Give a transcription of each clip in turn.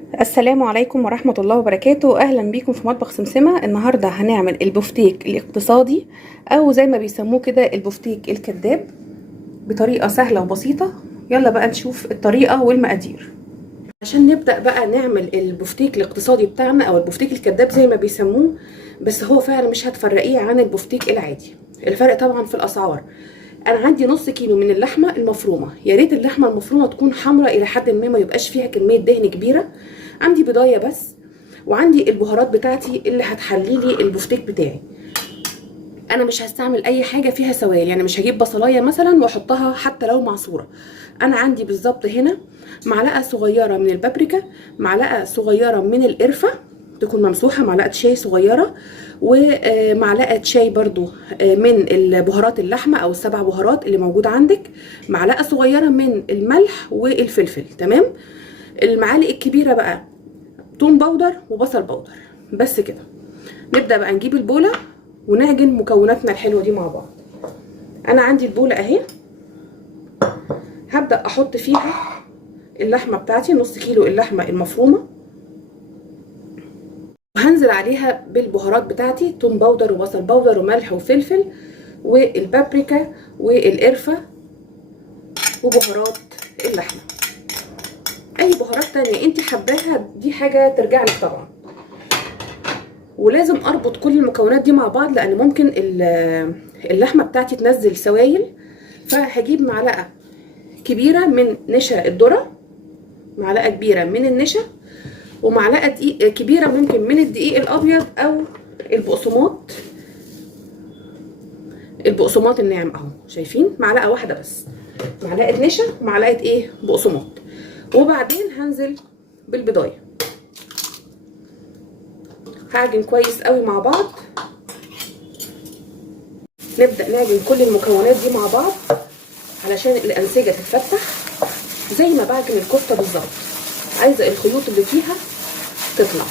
السلام عليكم ورحمة الله وبركاته. أهلا بيكم في مطبخ سمسمة. النهاردة هنعمل البفتيك الاقتصادي أو زي ما بيسموه كده البفتيك الكذاب بطريقة سهلة وبسيطة. يلا بقى نشوف الطريقة والمقادير عشان نبدأ بقى نعمل البفتيك الاقتصادي بتاعنا أو البفتيك الكذاب زي ما بيسموه. بس هو فعلا مش هتفرقيه عن البفتيك العادي. الفرق طبعا في الأسعار. انا عندي نص كيلو من اللحمه المفرومه، يا ريت اللحمه المفرومه تكون حمراء الى حد ما يبقاش فيها كميه دهن كبيره. عندي بضايه بس، وعندي البهارات بتاعتي اللي هتحلي لي البفتيك بتاعي. انا مش هستعمل اي حاجه فيها سوائل، يعني مش هجيب بصلايه مثلا واحطها حتى لو معصوره. انا عندي بالظبط هنا معلقه صغيره من البابريكا، معلقه صغيره من القرفه تكون ممسوحه، معلقه شاي صغيره، ومعلقه شاي برضو من البهارات اللحمه او السبع بهارات اللي موجوده عندك، معلقه صغيره من الملح والفلفل. تمام. المعالق الكبيره بقى توم باودر وبصل باودر. بس كده. نبدا بقى نجيب البوله ونعجن مكوناتنا الحلوه دي مع بعض. انا عندي البوله اهي، هبدا احط فيها اللحمه بتاعتي، نص كيلو اللحمه المفرومه، وهنزل عليها بالبهارات بتاعتي، توم باودر وبصل باودر وملح وفلفل والبابريكا والقرفه وبهارات اللحمه. اي بهارات تانية انت حباها دي حاجه ترجع لك طبعا. ولازم اربط كل المكونات دي مع بعض لان ممكن اللحمه بتاعتي تنزل سوائل. فهجيب معلقه كبيره من نشا الذره، معلقه كبيره من النشا، ومعلقه دقيق كبيره ممكن من الدقيق الابيض او البقسماط. البقسماط الناعم اهو، شايفين؟ معلقه واحده بس، معلقه نشا ومعلقه بقسماط. وبعدين هنزل بالبضايه، هعجن كويس قوي مع بعض. نبدا نعجن كل المكونات دي مع بعض علشان الانسجه تتفتح زي ما بعجن الكفته بالظبط. عايزه الخيوط اللي فيها تطلع.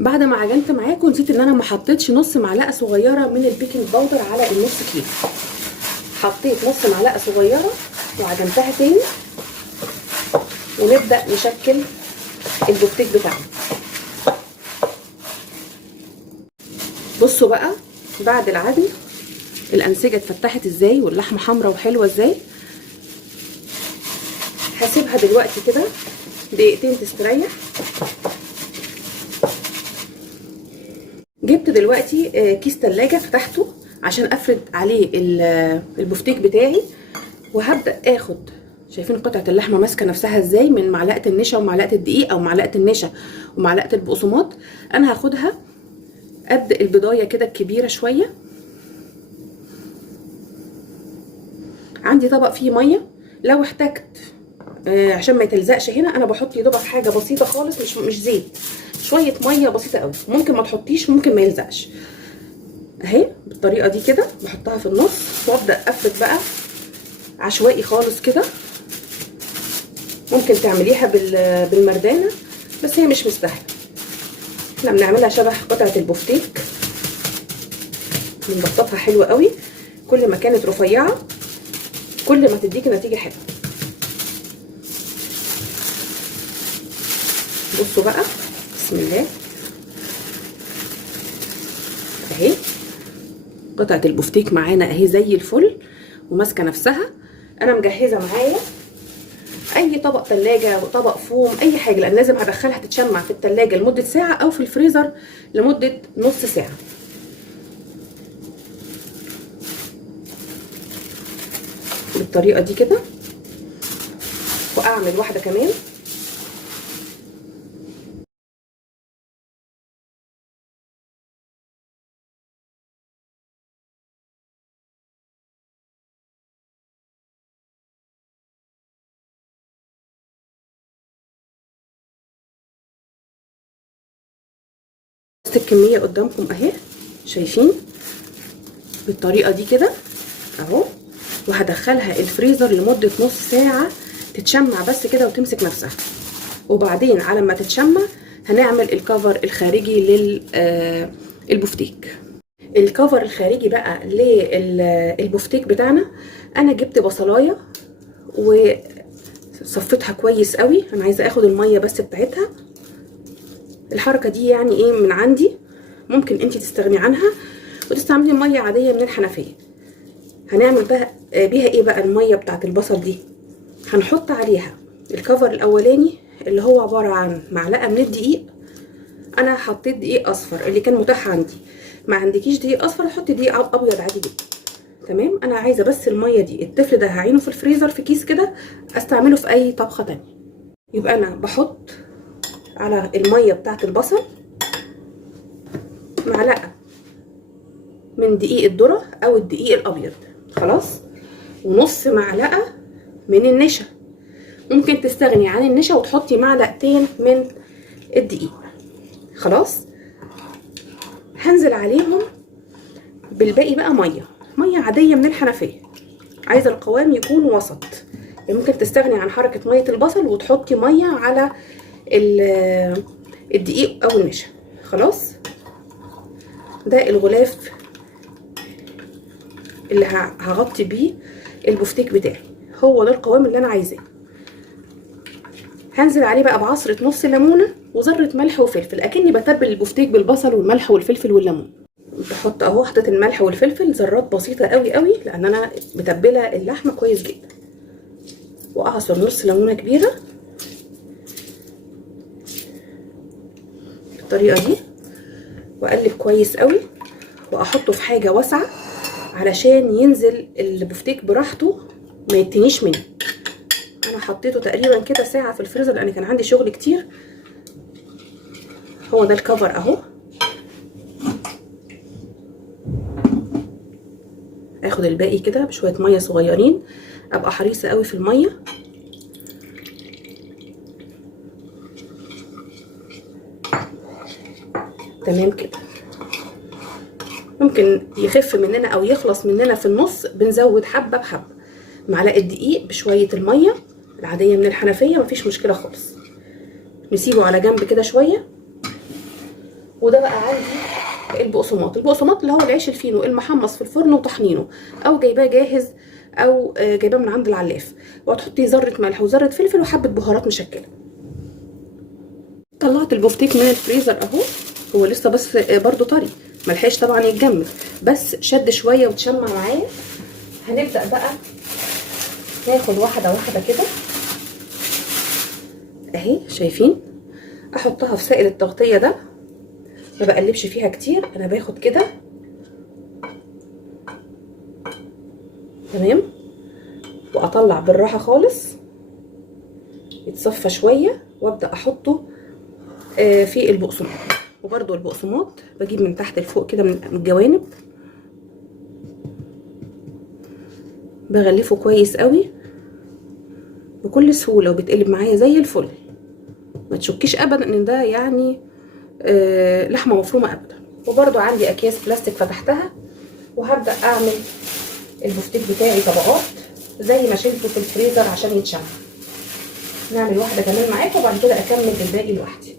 بعد ما عجنت معاكم نسيت ان انا ما حطيتش نص معلقه صغيره من البيكنج باودر على النص كيلو. حطيت نص معلقه صغيره وعجنتها تاني، ونبدا نشكل البفتيك بتاعنا. بصوا بقى بعد العجن الانسجه اتفتحت ازاي واللحمه حمراء وحلوه ازاي. هسيبها دلوقتي كده دقيقتين تستريح. جبت دلوقتي كيس تلاجة فتحته عشان افرد عليه البفتيك بتاعي، وهبدا اخد، شايفين قطعه اللحمه ماسكه نفسها ازاي من معلقه النشا ومعلقه الدقيق او معلقه النشا ومعلقه البقسماط. انا هاخدها قد البضايه كده الكبيره شويه. عندي طبق فيه ميه لو احتجت عشان ما يتلزقش هنا. انا بحط يا دوبك حاجه بسيطه خالص، مش زيت، شويه ميه بسيطه قوي. ممكن ما تحطيش، ممكن ما يلزقش. اهي بالطريقه دي كده بحطها في النص وابدا افرد بقى عشوائي خالص كده. ممكن تعمليها بالمردانه بس هي مش مستاهله. احنا بنعملها شبه قطعه البفتيك، بنبسطها حلوه قوي. كل ما كانت رفيعه كل ما تديكي نتيجه حلوه. بصوا بقى، بسم الله اهي قطعه البفتيك معانا اهي زي الفل وماسكه نفسها. انا مجهزه معايا اي طبق تلاجة، طبق فوم، اي حاجه، لان لازم هدخلها تتشمع في التلاجة لمده ساعه او في الفريزر لمده نص ساعه. بالطريقه دي كده. واعمل واحده كمان. نفس الكميه قدامكم اهي، شايفين؟ بالطريقه دي كده اهو. وهدخلها الفريزر لمده نص ساعه تتشمع بس كده وتمسك نفسها. وبعدين على ما تتشمع هنعمل الكفر الخارجي للبفتيك. الكفر الخارجي بقى للبفتيك بتاعنا، انا جبت بصلايه وصفيتها كويس قوي. انا عايزه اخد الميه بس بتاعتها. الحركه دي يعني ايه من عندي، ممكن انت تستغني عنها وتستعملي ميه عاديه من الحنفيه. هنعمل بقى بيها ايه بقى الميه بتاعت البصل دي؟ هنحط عليها الكفر الاولاني اللي هو عباره عن معلقه من الدقيق. انا حطيت دقيق اصفر اللي كان متاح عندي، ما عندكيش دقيق اصفر حطي دقيق ابيض عادي جدا. تمام. انا عايزه بس الميه دي، الطفل ده هعينه في الفريزر في كيس كده استعمله في اي طبخه تانية. يبقى انا بحط على الميه بتاعت البصل معلقه من دقيق الذره او الدقيق الابيض، خلاص، ونص معلقه من النشا. ممكن تستغني عن النشا وتحطي معلقتين من الدقيق، خلاص. هنزل عليهم بالباقي بقى ميه عاديه من الحنفيه. عايزه القوام يكون وسط، يعني ممكن تستغني عن حركه ميه البصل وتحطي ميه على الدقيق او النشا، خلاص. ده الغلاف اللي هغطي بيه البفتيك بتاعي، هو ده القوام اللي انا عايزاه. هنزل عليه بقى بعصره نص ليمونه وذره ملح وفلفل، اكني بتبل البفتيك بالبصل والملح والفلفل والليمون. بحط اهو، حطيت الملح والفلفل ذرات بسيطه قوي قوي لان انا متبله اللحمه كويس جدا. واعصر نص ليمونه كبيره بالطريقه دي واقلب كويس قوي، واحطه في حاجه واسعه علشان ينزل البفتيك براحته ما يتنيش مني. انا حطيته تقريبا كده ساعه في الفريزر لان كان عندي شغل كتير. هو ده الكفر اهو. اخد الباقي كده بشويه ميه صغيرين، ابقى حريصه قوي في الميه. تمام كده. ممكن يخف مننا او يخلص مننا في النص، بنزود حبه بحبه. معلقه دقيق بشويه الميه العاديه من الحنفيه، مفيش مشكله خالص. نسيبه على جنب كده شويه. وده بقى عندي البقسماط اللي هو العيش الفينو المحمص في الفرن وطحنينه، او جايباه جاهز، او جايباه من عند العلاف. وهتحطي ذره ملح وذره فلفل وحبه بهارات مشكله. طلعت البفتيك من الفريزر اهو، هو لسه بس برضو طري، ملحقش طبعا يتجمد، بس شد شويه وتشمع معايا. هنبدا بقى ناخد واحده واحده كده اهي، شايفين؟ احطها في سائل التغطيه ده، ما بقلبش فيها كتير، انا باخد كده. تمام. واطلع بالراحه خالص يتصفى شويه، وابدا احطه في البقسماط. وبرده البقسماط بجيب من تحت لفوق كده من الجوانب، بغلفه كويس قوي بكل سهوله وبيتقلب معايا زي الفل. ما تشكيش ابدا ان ده يعني لحمه مفرومه ابدا. وبرده عندي اكياس بلاستيك فتحتها، وهبدا اعمل البفتيك بتاعي طبقات زي ما شلته في الفريزر عشان يتشمع. نعمل واحده كمان معاكم وبعد كده اكمل الباقي لوحدي.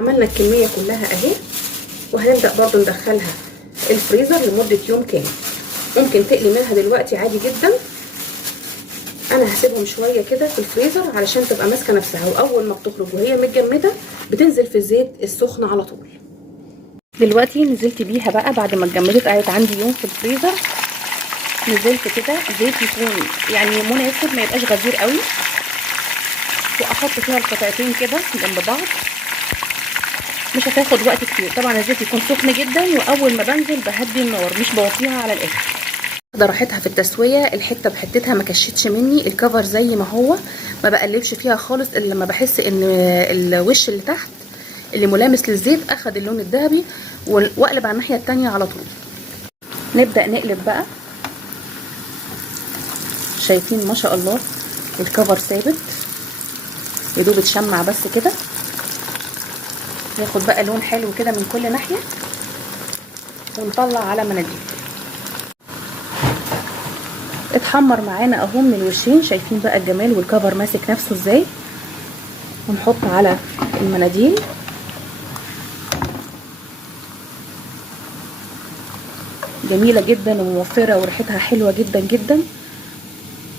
عملنا الكميه كلها اهي، وهنبدا برضو ندخلها الفريزر لمده يوم كامل. ممكن تقلي منها دلوقتي عادي جدا، انا هسيبهم شويه كده في الفريزر علشان تبقى ماسكه نفسها، واول ما بتخرج وهي متجمده بتنزل في الزيت السخن على طول. دلوقتي نزلت بيها بقى بعد ما اتجمدت، قعدت عندي يوم في الفريزر. نزلت كده زيت يكون يعني مناسب، ما يبقاش غزير قوي، واحط فيها القطعتين كده جنب بعض. مش هتاخد وقت كتير طبعا، الزيت يكون سخن جدا، واول ما بنزل بهدي النار مش بوطيها على الاخر. ده راحتها في التسويه، الحته بحتتها ما كشتش مني، الكفر زي ما هو، ما بقلبش فيها خالص الا لما بحس ان الوش اللي تحت اللي ملامس للزيت اخد اللون الذهبي، واقلب على الناحيه التانيه على طول. نبدا نقلب بقى شايفين ما شاء الله الكفر ثابت، يدوب اتشمع بس كده، ياخد بقى لون حلو كده من كل ناحيه، ونطلع على مناديل. اتحمر معانا اهو من الوشين، شايفين بقى الجمال والكفر ماسك نفسه ازاي. ونحط على المناديل. جميله جدا وموفره وريحتها حلوه جدا جدا،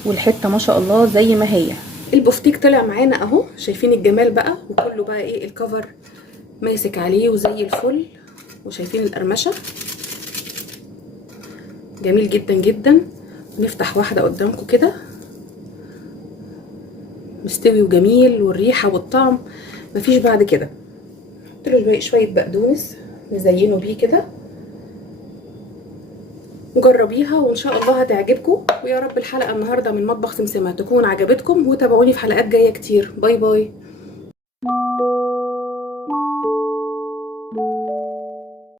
والحته ما شاء الله زي ما هي. البفتيك طلع معانا اهو، شايفين الجمال بقى، وكله بقى ايه الكفر ماسك عليه وزي الفل، وشايفين القرمشه جميل جدا جدا. نفتح واحده قدامكم كده، مستوي وجميل، والريحه والطعم مفيش بعد كده. نحط له شويه بقدونس نزينه بيه كده. جربيها وان شاء الله هتعجبكم، ويا رب الحلقه النهارده من مطبخ سمسمه تكون عجبتكم، وتابعوني في حلقات جايه كتير. باي باي.